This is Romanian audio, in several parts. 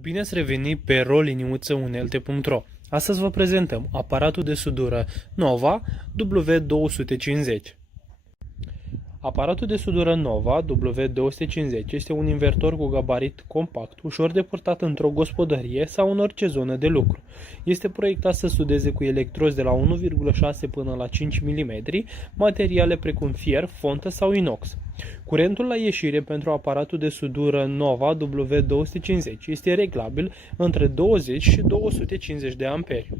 Bine ați revenit pe roliniuță-unelte.ro. Astăzi vă prezentăm aparatul de sudură Nova W250. Aparatul de sudură Nova W250 este un invertor cu gabarit compact, ușor de purtat într-o gospodărie sau în orice zonă de lucru. Este proiectat să sudeze cu electrozi de la 1,6 până la 5 mm, materiale precum fier, fontă sau inox. Curentul la ieșire pentru aparatul de sudură Nova W250 este reglabil între 20 și 250 de amperi.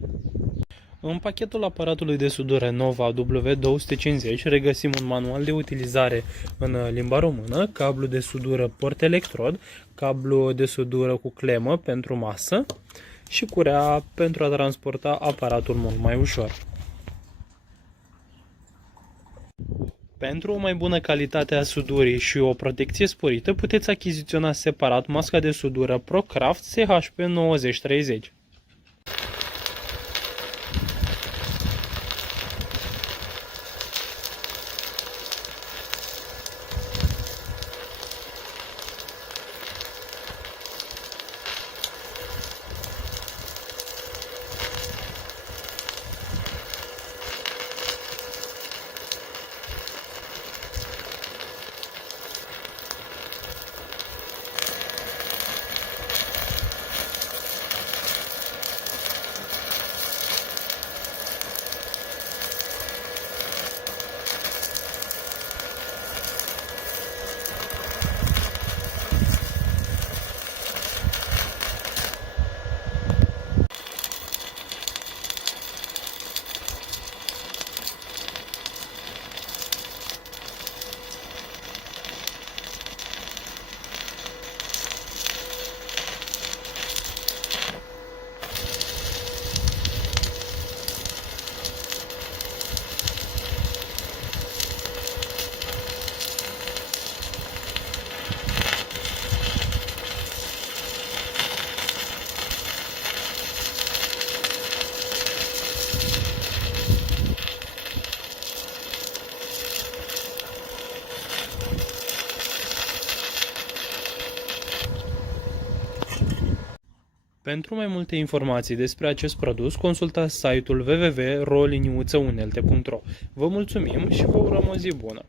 În pachetul aparatului de sudură Nova W250 regăsim un manual de utilizare în limba română, cablu de sudură port-electrod, cablu de sudură cu clemă pentru masă și curea pentru a transporta aparatul mult mai ușor. Pentru o mai bună calitate a sudurii și o protecție sporită, puteți achiziționa separat masca de sudură ProCraft CHP 9030. Pentru mai multe informații despre acest produs, consultați site-ul www.roliniuță-unelte.ro. Vă mulțumim și vă urăm o zi bună!